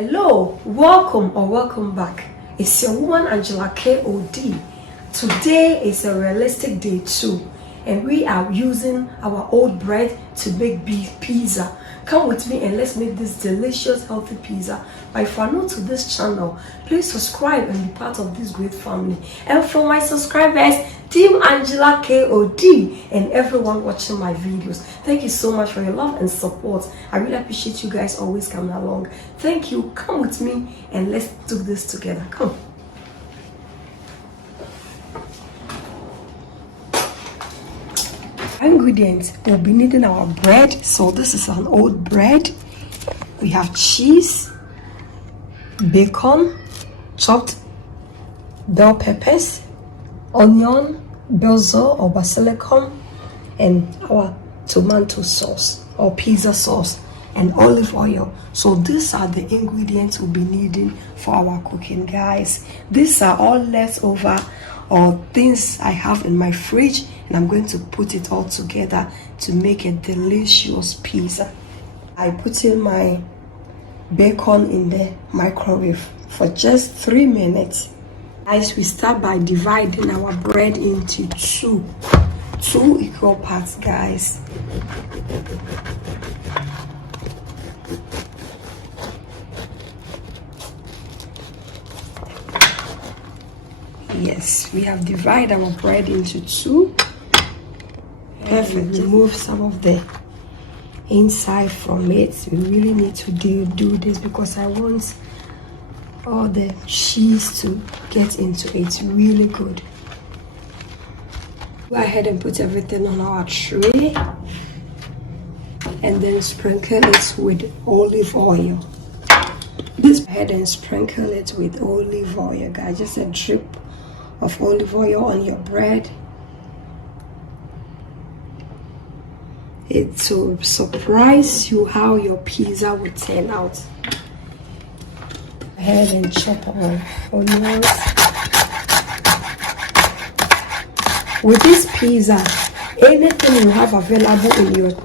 Hello, welcome back. It's your woman Angela KOD. Today is a realistic day too, and we are using our old bread to make beef pizza. Come with me and let's make this delicious healthy pizza. But if you are new to this channel, please subscribe and be part of this great family. And for my subscribers, Team Angela KOD and everyone watching my videos, thank you so much for your love and support. I really appreciate you guys always coming along. Thank you. Come with me and let's do this together. Come. Ingredients, we'll be needing our bread. So this is an old bread. We have cheese, bacon, chopped bell peppers, onion, basil or basilicum, and our tomato sauce or pizza sauce and olive oil. So these are the ingredients we'll be needing for our cooking, guys. These are all leftover or things I have in my fridge, and I'm going to put it all together to make a delicious pizza. I put in my bacon in the microwave for just 3 minutes. Guys, we start by dividing our bread into two equal parts, guys. Yes, we have divided our bread into two. Perfect. Remove some of the inside from it. We really need to do this because I want all the cheese to get into it really good. Go ahead and put everything on our tray and then sprinkle it with olive oil. Go ahead and sprinkle it with olive oil, guys. Just a drip of olive oil on your bread. It will surprise you how your pizza will turn out. Go ahead and chop our onions. With this pizza, anything you have available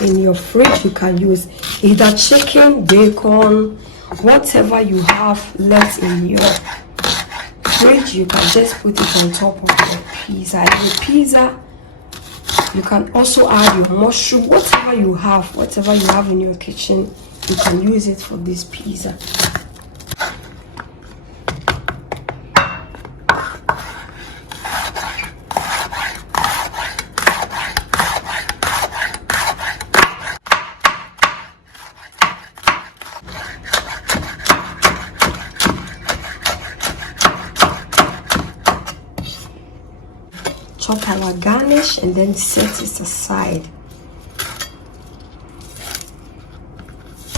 in your fridge you can use. Either chicken, bacon, whatever you have left in your fridge, you can just put it on top of your pizza. And the pizza, you can also add your mushroom, whatever you have in your kitchen, you can use it for this pizza. Chop our garnish and then set it aside.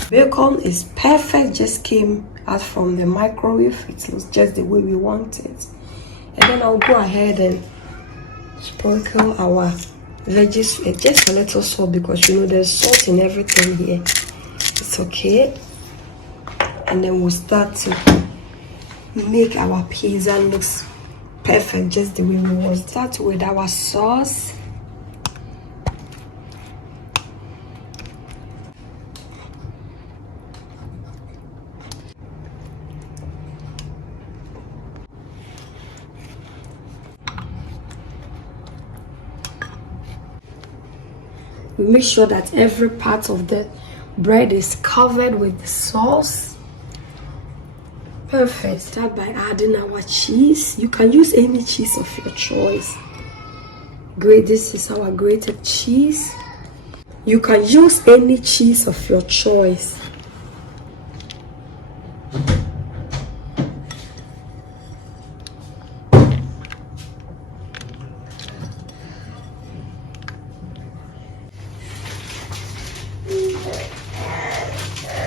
Bacon is perfect, just came out from the microwave. It looks just the way we want it. And then I'll go ahead and sprinkle our veggies, just a little salt because you know there's salt in everything here. It's okay. And then we'll start to make our pizza looks perfect, just the way we want. Start with our sauce. We make sure that every part of the bread is covered with the sauce. Perfect. Start by adding our cheese. You can use any cheese of your choice. Great, this is our grated cheese. You can use any cheese of your choice.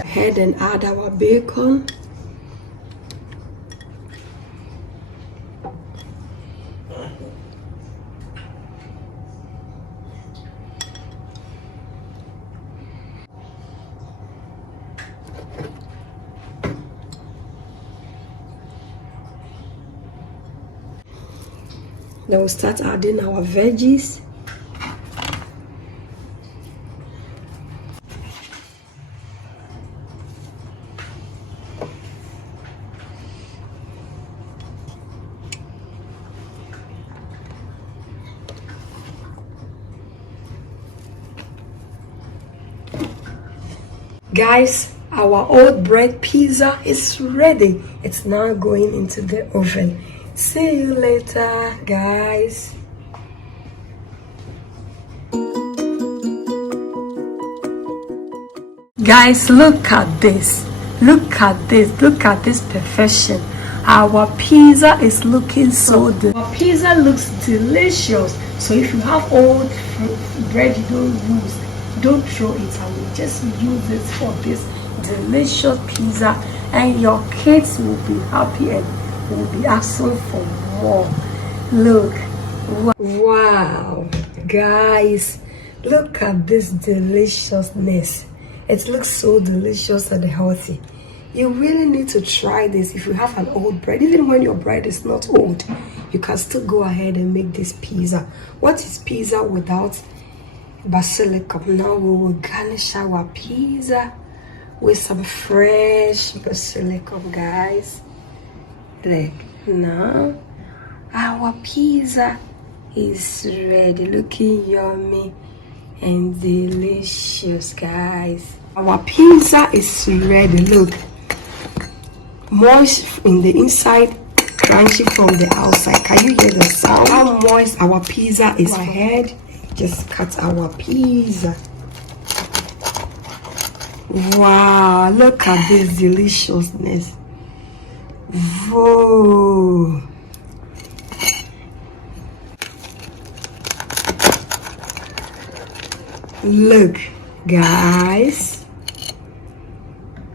Ahead and add our bacon. Then we'll start adding our veggies. Guys, our old bread pizza is ready. It's now going into the oven. See you later, guys. Guys, look at this. Look at this. Look at this perfection. Our pizza is looking so good. Our pizza looks delicious. So if you have old bread you don't throw it away. Just use it for this delicious pizza, and your kids will be happy and will be asking for more. Look. Wow. Guys, look at this deliciousness. It looks so delicious and healthy. You really need to try this if you have an old bread. Even when your bread is not old, you can still go ahead and make this pizza. What is pizza without basilicum? Now we will garnish our pizza with some fresh basilicum, guys. Look, now our pizza is ready, looking yummy and delicious, guys. Our pizza is ready. Look, moist in the inside, crunchy from the outside. Can you hear the sound? How moist our pizza is ahead. Just cut our pizza. Wow, look at this deliciousness. Whoa. Look, guys,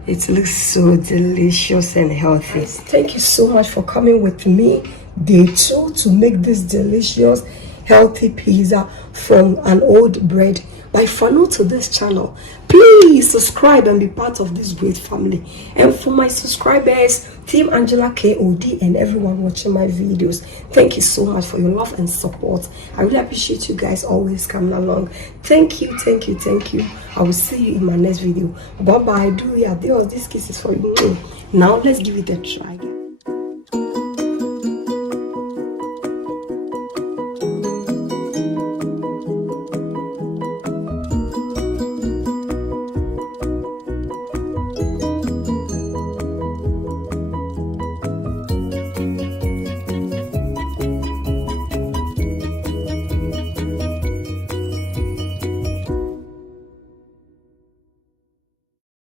it looks so delicious and healthy. Thank you so much for coming with me day 2 to make this delicious healthy pizza from an old bread. But if you're new to this channel, please subscribe and be part of this great family. And for my subscribers, Team Angela KOD, and everyone watching my videos, thank you so much for your love and support. I really appreciate you guys always coming along. Thank you, thank you, thank you. I will see you in my next video. Bye bye. Do this kiss is for you. Now let's give it a try.